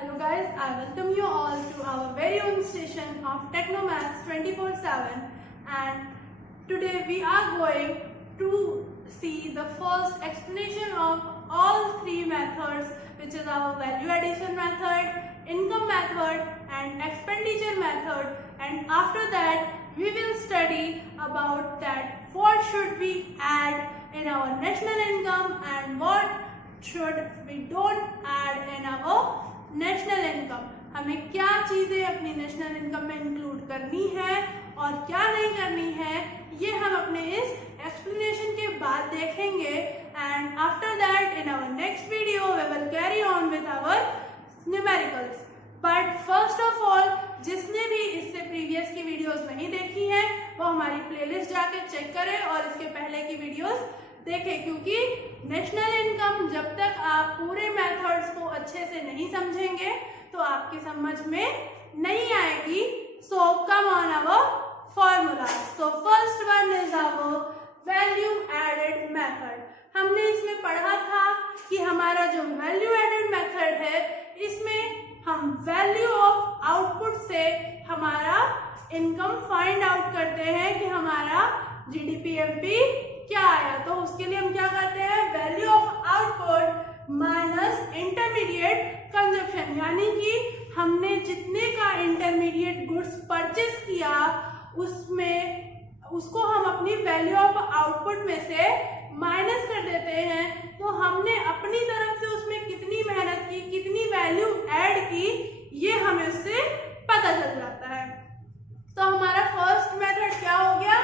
Hello guys, I welcome you all to our very own station of Technomaths 24/7, and today we are going to see the first explanation of all three methods, which is our value addition method, income method and expenditure method. And after that we will study about that what should we add in our national income and what should we don't add in our national income. हमें क्या चीजें अपनी national income में include करनी है और क्या नहीं करनी है, ये हम अपने इस एक्सप्लेनेशन के बाद देखेंगे. And after that in our next video we will carry on with our numericals. But first of all, जिसने भी इससे प्रीवियस की वीडियोस नहीं देखी हैं वो हमारी प्लेलिस्ट जाके चेक करें और इसके पहले की वीडियोस देखें, क्योंकि नेशनल इनकम जब तक आप पूरे मेथड्स को अच्छे से नहीं समझेंगे तो आपकी समझ में नहीं आएगी. So come on our formula. So first one is our value added method. हमने इसमें पढ़ा था कि हमारा जो वैल्यू एडेड मेथड है इसमें हम वैल्यू ऑफ आउटपुट से हमारा इनकम फाइंड आउट करते हैं कि हमारा जीडीपीएमपी क्या आया. तो उसके लिए हम क्या करते हैं, value of output minus intermediate consumption, यानी कि हमने जितने का इंटरमीडिएट गुड्स परचेस किया उसको हम अपनी वैल्यू ऑफ आउटपुट में से माइनस कर देते हैं. तो हमने अपनी तरफ से उसमें कितनी मेहनत की, कितनी वैल्यू ऐड की, ये हमें उससे पता चल जाता है. तो हमारा फर्स्ट मेथड क्या हो गया,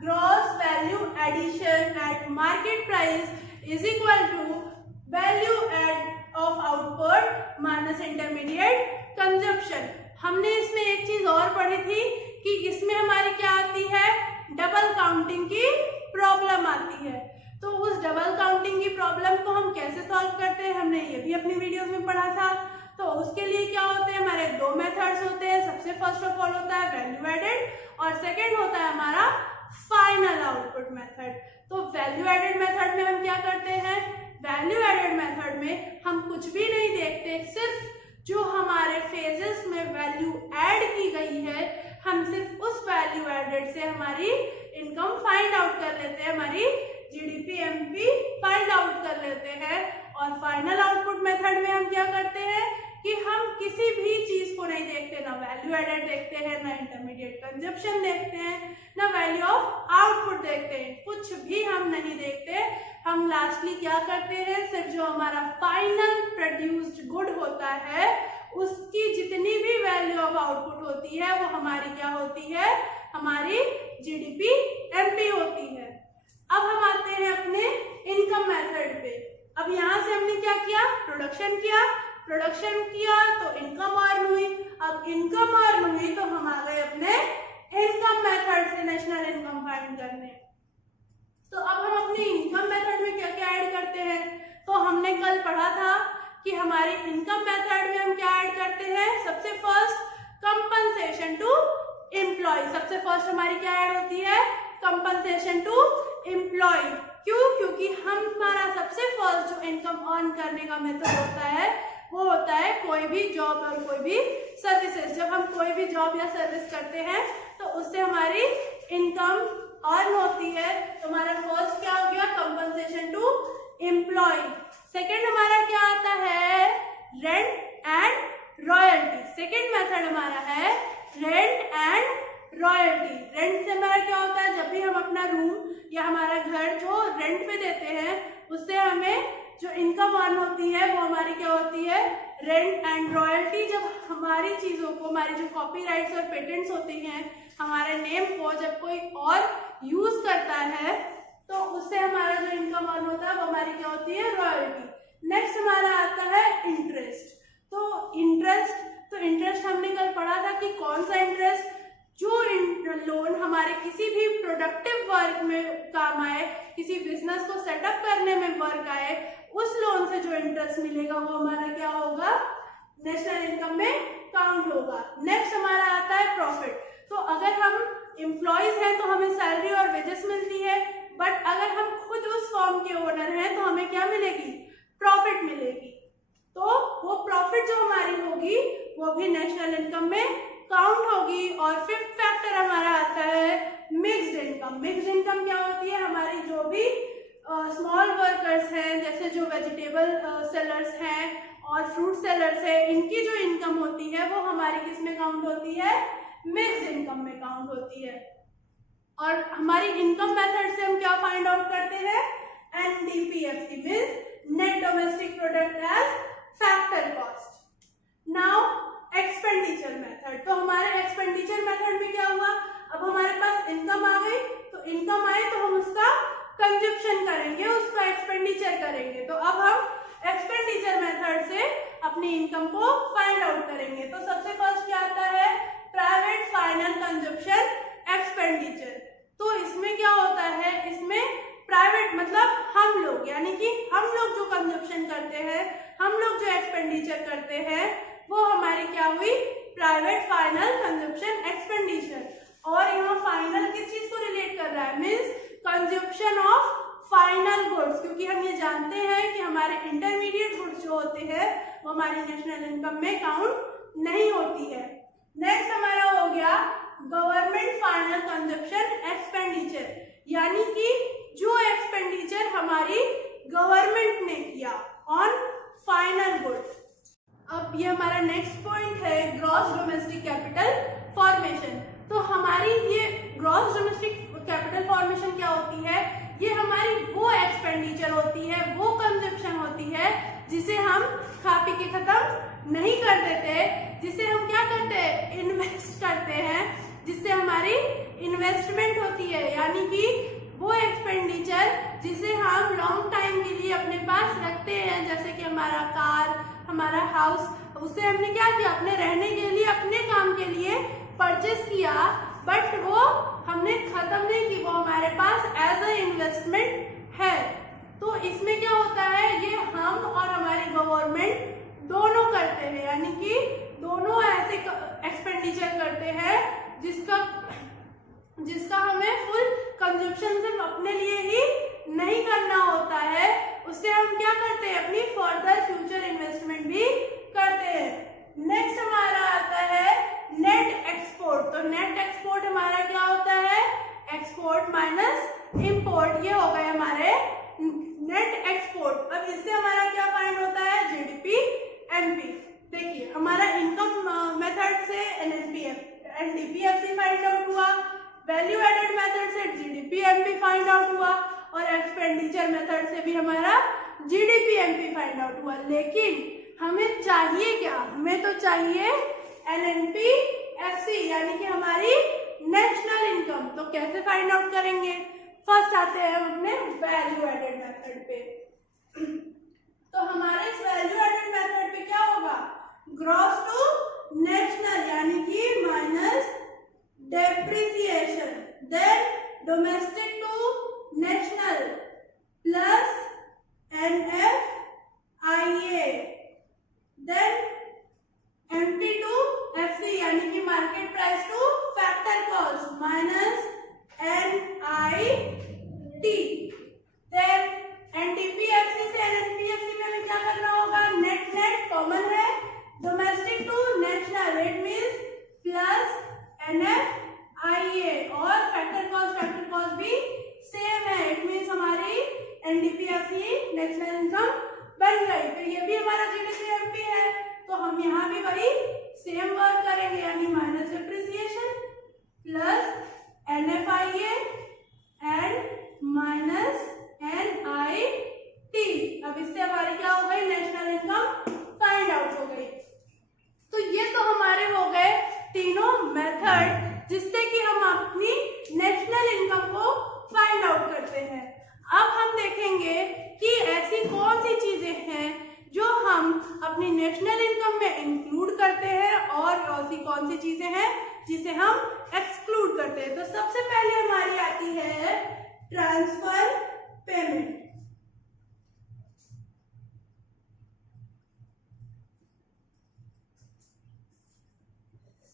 gross value addition at market price is equal to value add of output minus intermediate consumption. हमने इसमें एक चीज और पढ़ी थी कि इसमें हमारी क्या आती है, डबल काउंटिंग की प्रॉब्लम आती है. तो उस डबल काउंटिंग की प्रॉब्लम को हम कैसे सॉल्व करते हैं, हमने ये भी अपनी वीडियोस में पढ़ा था. तो उसके लिए क्या होते हैं, हमारे दो मेथड्स होते हैं. सबसे फर्स्ट ऑफ ऑल होता है वैल्यू एडेड और सेकेंड होता है हमारा फाइनल आउटपुट मेथड. तो वैल्यू एडेड मेथड में हम क्या करते हैं, वैल्यू एडेड मेथड में हम कुछ भी नहीं देखते, सिर्फ जो हमारे फेजेस में वैल्यू ऐड की गई है हम सिर्फ उस वैल्यू एडेड से हमारी इनकम फाइंड आउट कर लेते हैं, हमारी जीडीपीएमपी फाइंड आउट कर लेते हैं. और फाइनल आउटपुट मेथड में हम क्या करते हैं कि हम किसी भी चीज को नहीं देखते, ना वैल्यू एडेड देखते हैं, ना इंटरमीडिएट कंजप्शन देखते हैं, ना वैल्यू ऑफ आउटपुट देखते हैं, कुछ भी हम नहीं देखते. हम लास्टली क्या करते हैं, सिर्फ जो हमारा फाइनल प्रोड्यूस्ड गुड होता है उसकी जितनी भी वैल्यू ऑफ आउटपुट होती है वो हमारी क्या होती है, हमारी जीडीपीएमपी होती है. अब हम आते हैं अपने इनकम मेथड पे. अब यहाँ से हमने क्या किया, प्रोडक्शन किया तो इनकम अर्न हुई. अब इनकम अर्न हुई तो हम आ गए अपने इनकम मेथड से नेशनल इनकम फाइंड करने. तो अब हम अपने इनकम मेथड में क्या क्या ऐड करते हैं, तो हमने कल पढ़ा था कि हमारी इनकम मेथड में हम क्या ऐड करते हैं, सबसे फर्स्ट कंपनसेशन टू एम्प्लॉय. सबसे फर्स्ट हमारी क्या ऐड होती है, कंपनसेशन टू एम्प्लॉय. क्यों, क्योंकि हमारा सबसे फर्स्ट जो इनकम अर्न करने का मेथड होता है वो होता है कोई भी जॉब और कोई भी सर्विसेज. जब हम कोई भी जॉब या सर्विस करते हैं तो उससे हमारी इनकम अर्न होती है. तो हमारा फर्स्ट क्या हो गया, कंपनसेशन टू एम्प्लॉय. सेकेंड हमारा क्या आता है, rent and royalty. Second method हमारा है रेंट एंड रॉयल्टी. रेंट से हमारा क्या होता है, जब भी हम अपना रूम या हमारा घर जो रेंट पे देते हैं उससे हमें जो इनकम अर्न होती है वो हमारी क्या होती है, रेंट एंड रॉयल्टी. जब हमारी चीजों को, हमारी जो कॉपीराइट्स और पेटेंट्स होती हैं, हमारे नेम को जब कोई और यूज करता है तो उससे हमारा जो इनकम अर्न होता है वो हमारी क्या होती है, रॉयल्टी. नेक्स्ट हमारा आता है इंटरेस्ट. तो इंटरेस्ट हमने कल पढ़ा था कि कौन सा इंटरेस्ट, जो लोन हमारे किसी भी प्रोडक्टिव वर्क में काम आए, किसी बिजनेस को सेटअप करने में वर्क आए, उस लोन से जो इंटरेस्ट मिलेगा वो हमारा क्या होगा, नेशनल इनकम में काउंट होगा. नेक्स्ट हमारा आता है प्रॉफिट. तो अगर हम एम्प्लॉयज हैं तो हमें सैलरी और वेजेस मिलती है, बट अगर हम खुद उस फर्म के ओनर हैं तो हमें क्या मिलेगी, प्रॉफिट मिलेगी. तो वो प्रॉफिट जो हमारी होगी होगी वो भी नेशनल इनकम में काउंट होगी। और फिफ्थ फैक्टर हमारा आता है मिक्स्ड इनकम। मिक्स्ड इनकम क्या होती है? हमारी जो भी स्मॉल वर्कर्स हैं, जैसे जो वेजिटेबल सेलर्स हैं और फ्रूट सेलर्स हैं, इनकी जो इनकम होती है वो हमारी किस में काउंट होती है? मिक्स्ड इनकम में काउंट होती है। और हमारी इनकम मेथड से हम क्या फाइंड आउट करते हैं? NDPFC means net domestic product age factor cost. Now expenditure method. तो हमारे एक्सपेंडिचर मेथड में क्या हुआ? अब हमारे पास इनकम आ गई, तो इनकम आए तो हम उसका कंजप्शन करेंगे, उसका एक्सपेंडिचर करेंगे। तो अब हम एक्सपेंडिचर मेथड से अपनी इनकम को फाइंड आउट करेंगे। तो सबसे फर्स्ट क्या आता है? Private final consumption expenditure. तो इसमें क्या होता है? इसमें प्राइवेट मतलब हम लोग, यानी कि हम लोग जो कंजप्शन करते हैं, हम लोग जो एक्सपेंडिचर करते हैं, वो हमारी क्या हुई? Private final consumption expenditure. और यहाँ फाइनल किस चीज को रिलेट कर रहा है? Means consumption of final goods, क्योंकि हम ये जानते हैं कि हमारे इंटरमीडिएट गुड्स जो होते हैं वो हमारी नेशनल इनकम में काउंट नहीं होती है। नेक्स्ट हमारा हो गया गवर्नमेंट फाइनल कंजप्शन एक्सपेंडिचर, यानी कि जो एक्सपेंडिचर हमारी गवर्नमेंट ने किया ऑन फाइनल गुड्स। अब ये हमारा नेक्स्ट पॉइंट है ग्रॉस डोमेस्टिक कैपिटल फॉर्मेशन। तो हमारी ये ग्रॉस डोमेस्टिक कैपिटल फॉर्मेशन क्या होती है? ये हमारी वो एक्सपेंडिचर होती है, वो कंजप्शन होती है जिसे हम खा पी के खत्म नहीं कर देते, जिसे हम क्या करते हैं? इन्वेस्ट करते हैं, जिससे हमारी इन्वेस्टमेंट होती है, यानी कि वो एक्सपेंडिचर जिसे हम लॉन्ग टाइम के लिए अपने पास रखते हैं, जैसे कि हमारा कार, हमारा हाउस, उसे हमने क्या किया? अपने रहने के लिए, अपने काम के लिए परचेस किया, बट वो हमने खत्म नहीं की, वो हमारे पास एज अ इन्वेस्टमेंट है। तो इसमें क्या होता है? ये हम और हमारी गवर्नमेंट दोनों करते हैं, यानी कि दोनों ऐसे एक्सपेंडिचर करते हैं जिसका हमें फुल कंजप्शन सिर्फ अपने लिए ही नहीं करना होता है, उससे हम क्या करते हैं? अपनी फर्दर फ्यूचर इन्वेस्टमेंट भी करते हैं। नेक्स्ट हमारा आता है नेट एक्सपोर्ट। तो नेट एक्सपोर्ट हमारा क्या होता है? एक्सपोर्ट माइनस इंपोर्ट, ये हो गए हमारे नेट एक्सपोर्ट। अब इससे हमारा क्या फाइंड होता है? GDP MP। देखिए हमारा इनकम मेथड से NDPFC फाइंड आउट हुआ, वैल्यू एडेड मेथड से GDP MP फाइंड आउट हुआ, और एक्सपेंडिचर मेथड से भी हमारा GDP MP फाइंड आउट हुआ। लेकिन हमें चाहिए क्या? हमें तो चाहिए NNPFC, यानी कि हमारी नेशनल इनकम। तो कैसे फाइंड आउट करेंगे? फर्स्ट आते हैं हम अपने वैल्यू एडेड मेथड पे। तो हमारे इस वैल्यू एडेड मेथड पे क्या होगा? ग्रॉस टू नेशनल, यानी कि minus depreciation, then domestic to national plus NFIA, then MP to FC, यानी कि market price to factor cost minus NIT, then NDPFC से NNPFC में हमें क्या करना होगा? नेट नेट कॉमन है, domestic to national it means plus NFIA, और फैक्टर कॉस्ट भी सेम है, इट मींस हमारी NDPFC नेशनल इनकम बन गई। फिर ये भी हमारा GDP MP है, तो हम यहाँ भी वही सेम वर्क करेंगे, यानी minus depreciation plus NFIA and minus NIT। अब इससे हमारी क्या हो गई? नेशनल इनकम फाइंड आउट हो गई। तो ये तो हमारे हो गए तीनों मेथड जिससे कि हम अपनी नेशनल इनकम को फाइंड आउट करते हैं। अब हम देखेंगे कि ऐसी कौन सी चीजें हैं जो हम अपनी नेशनल इनकम में इंक्लूड करते हैं और ऐसी कौन सी चीजें हैं जिसे हम एक्सक्लूड करते हैं। तो सबसे पहले हमारी आती है ट्रांसफर पेमेंट।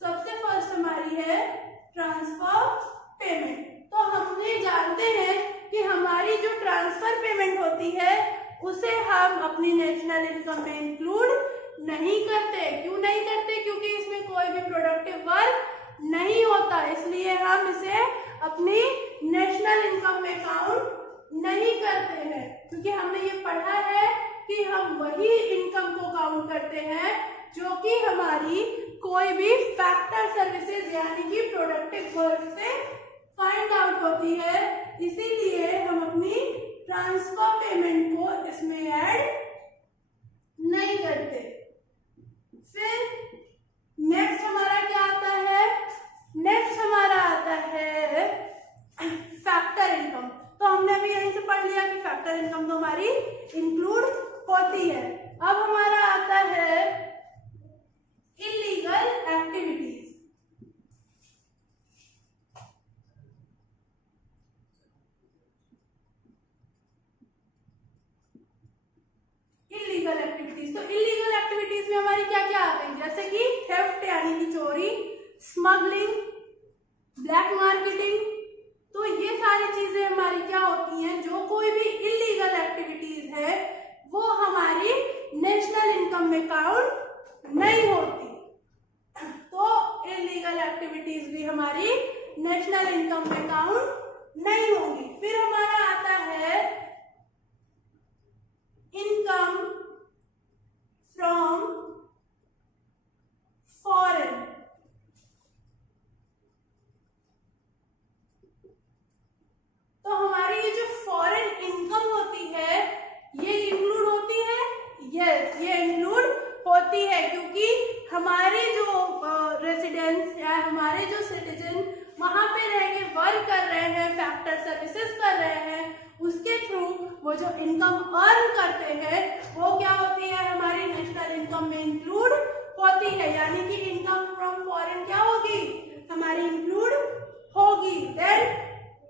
सबसे फर्स्ट हमारी है ट्रांसफर पेमेंट। तो हम ये जानते हैं कि हमारी जो ट्रांसफर पेमेंट होती है उसे हम अपनी नेशनल इनकम में इंक्लूड नहीं करते करते। क्यों नहीं करते? क्योंकि इसमें कोई भी प्रोडक्टिव वर्क नहीं होता, इसलिए हम इसे अपनी नेशनल इनकम में काउंट नहीं करते हैं। क्योंकि हमने ये पढ़ा है कि हम वही इनकम को काउंट करते हैं जो कि हमारी कोई भी फैक्टर सर्विसेज यानी कि प्रोडक्टिव वर्क से फाइंड आउट होती है। इसीलिए हम अपनी ट्रांसफर पेमेंट को इसमें ऐड नहीं करते। फिर नेक्स्ट हमारा क्या आता है? नेक्स्ट हमारा आता है फैक्टर इनकम। तो हमने अभी यहीं से पढ़ लिया कि फैक्टर इनकम तो हमारी इंक्लूड होती है। अब हमारा आता है इलीगल एक्टिविटीज। इलीगल एक्टिविटीज, तो इलीगल एक्टिविटीज में हमारी क्या क्या आ गई? जैसे कि थेफ्ट यानी कि चोरी, स्मगलिंग, ब्लैक मार्केटिंग। तो ये सारी चीजें हमारी क्या होती हैं? जो कोई भी इलीगल एक्टिविटीज है वो हमारी नेशनल इनकम में काउंट नहीं होती। तो इलीगल एक्टिविटीज भी हमारी नेशनल इनकम में काउंट नहीं होंगी। फिर हमारा आता है इनकम फ्रॉम फॉरेन। तो हमारी ये जो फॉरेन इनकम होती है ये इंक्लूड होती है? यस, ये इंक्लूड होती है, क्योंकि हमारे जो रेसिडेंट्स या हमारे जो सिटीजन वहां पे रह के वर्क कर रहे हैं, फैक्टर सर्विसेज कर रहे हैं, उसके थ्रू वो जो इनकम अर्न करते हैं वो क्या होती है? हमारी नेशनल इनकम में इंक्लूड होती है। यानी कि इनकम फ्रॉम फॉरेन क्या होगी? हमारी इंक्लूड होगी। Then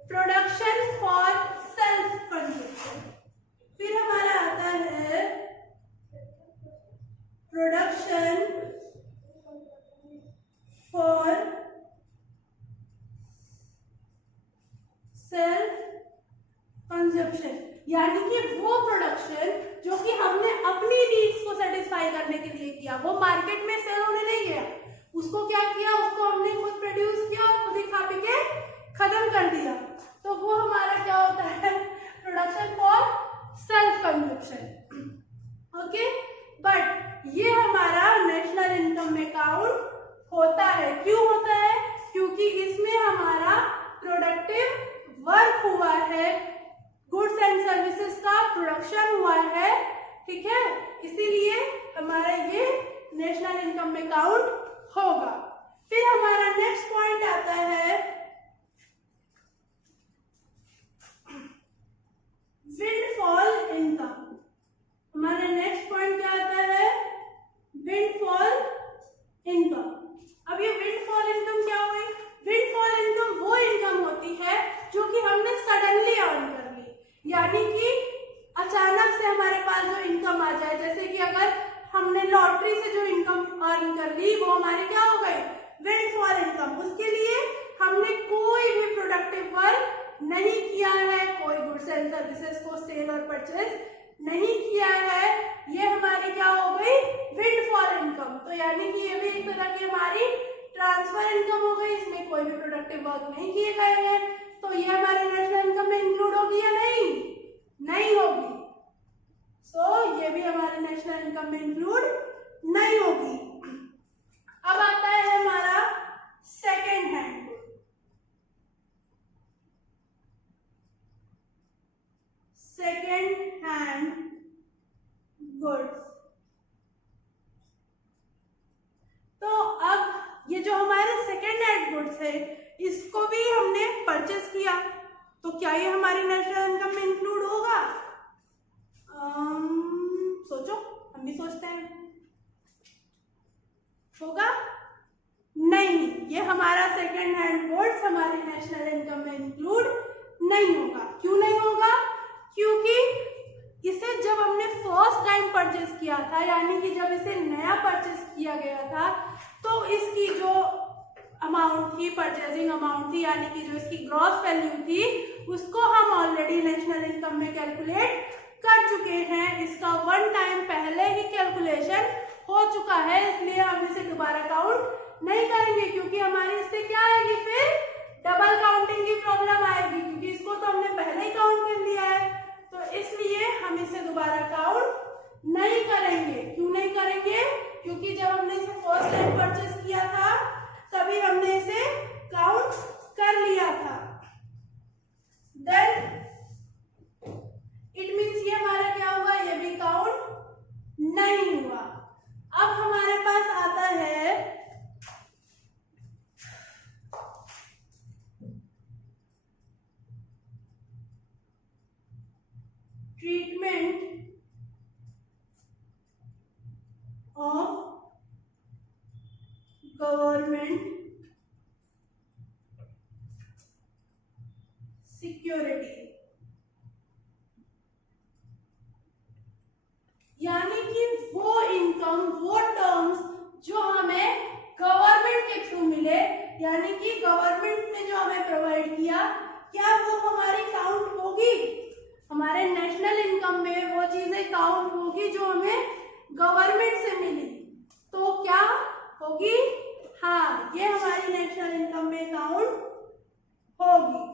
production for self consumption. फिर हमारा आता है प्रोडक्शन फॉर सेल्फ कंजम्पशन, यानी कि वो प्रोडक्शन जो कि हमने अपनी नीड्स को सेटिस्फाई करने के लिए किया, वो मार्केट में सेल होने नहीं गया, उसको क्या किया? उसको हमने खुद प्रोड्यूस किया और खुद ही खा पी के खत्म कर दिया। तो वो हमारा क्या होता है? Production for self consumption. Okay, but ये हमारा नेशनल इनकम में काउंट होता है। क्यों होता है? क्योंकि इसमें हमारा प्रोडक्टिव वर्क हुआ है, गुड्स एंड सर्विसेज का प्रोडक्शन हुआ है, ठीक है, इसीलिए हमारा ये नेशनल इनकम में काउंट होगा। फिर हमारा नेक्स्ट पॉइंट आता है विंडफॉल इनकम। हमारा नेक्स्ट पॉइंट क्या आता है? Windfall income. अब ये विंडफॉल इनकम क्या हुई? विंडफॉल इनकम वो इनकम होती है जो कि हमने सडनली अर्न कर ली, यानी कि अचानक से हमारे पास जो इनकम आ जाए। जैसे कि अगर हमने लॉटरी से जो इनकम अर्न कर ली वो हमारी क्या हो गई? Windfall income. उसके लिए हमने कोई भी प्रोडक्टिव वर्क नहीं किया है, कोई गुड्स एंड सर्विसेज को सेल और परचेज नहीं किया है, ये हमारी क्या हो गई? Windfall income. तो यानी कि ये भी एक तरह की हमारी ट्रांसफर इनकम हो गई, इसमें कोई भी प्रोडक्टिव वर्क नहीं किए गए हैं। तो ये हमारे नेशनल इनकम में इंक्लूड होगी या नहीं? नहीं होगी। सो ये भी हमारे नेशनल इनकम में इंक्लूड नहीं होगी। अब आता है हमारा second hand. Second hand goods. तो अब ये जो हमारे सेकेंड हैंड गुड्स है इसको भी हमने परचेस किया, तो क्या ये हमारी नेशनल इनकम में इंक्लूड होगा? सोचो, हम भी सोचते हैं, होगा? नहीं, ये हमारा सेकेंड हैंड गुड्स हमारी नेशनल इनकम में इंक्लूड नहीं होगा। क्यों नहीं होगा? क्योंकि इसे जब हमने फर्स्ट टाइम परचेस किया था, यानी कि जब इसे नया परचेस किया गया था, तो इसकी जो अमाउंट थी, परचेजिंग अमाउंट थी, यानी कि जो इसकी ग्रॉस वैल्यू थी, उसको हम ऑलरेडी नेशनल इनकम में कैलकुलेट कर चुके हैं। इसका वन टाइम पहले ही कैलकुलेशन हो चुका है, इसलिए हम इसे दोबारा काउंट नहीं करेंगे, क्योंकि हमारी इससे क्या आएगी, फिर डबल काउंटिंग की प्रॉब्लम आएगी, क्योंकि इसको तो हमने पहले ही काउंट कर लिया है। तो इसलिए हम इसे दोबारा काउंट नहीं करेंगे। क्यों नहीं करेंगे? क्योंकि जब हमने इसे फर्स्ट टाइम परचेस किया था तभी हमने इसे काउंट कर लिया था। देन इट मीन्स ये हमारा क्या हुआ, ये भी काउंट नहीं हुआ। अब हमारे पास आता है ट्रीटमेंट ऑफ गवर्नमेंट सिक्योरिटी, यानी कि वो इनकम, वो टर्म्स जो हमें गवर्नमेंट के थ्रू मिले, यानी कि गवर्नमेंट ने जो हमें प्रोवाइड किया, क्या वो हमारी काउंट होगी? हमारे नेशनल इनकम में वो चीजें काउंट होगी जो हमें गवर्नमेंट से मिली, तो क्या होगी? हाँ, ये हमारी नेशनल इनकम में काउंट होगी।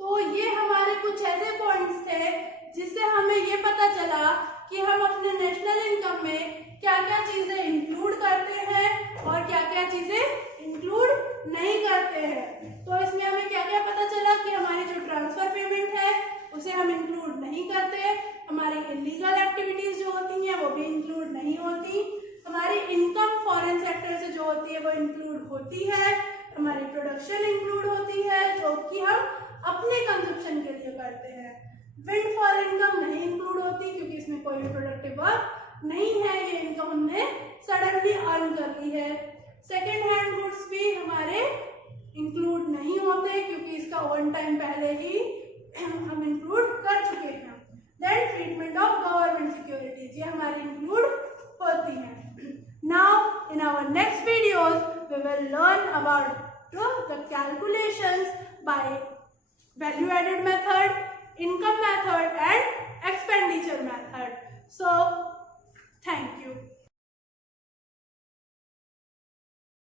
तो ये हमारे कुछ ऐसे पॉइंट्स थे जिससे हमें ये पता चला कि हम अपने नेशनल इनकम में क्या क्या चीजें इंक्लूड करते हैं और क्या क्या चीजें इंक्लूड नहीं करते हैं। तो इसमें हमें क्या क्या पता चला कि हमारी जो ट्रांसफर पेमेंट है उसे हम इंक्लूड नहीं करते, हमारी इलीगल एक्टिविटीज जो होती हैं वो भी इंक्लूड नहीं होती, हमारी इनकम फॉरेन सेक्टर से जो होती है वो इंक्लूड होती है, हमारी प्रोडक्शन इंक्लूड होती है जो कि हम अपने कंजप्शन के लिए करते हैं। विंड फॉर इनकम नहीं इंक्लूड होती क्योंकि इसमें कोई भी प्रोडक्टिव वर्क नहीं है, ये इनकम हमने सडनली अर्न कर ली है। सेकेंड हैंड गुड्स भी हमारे इंक्लूड नहीं होते क्योंकि इसका वन टाइम पहले ही हम इंक्लूड कर चुके हैं। Then treatment of government securities, ये हमारी इंक्लूड होती है। Now in our next videos we will learn about the calculations by value added method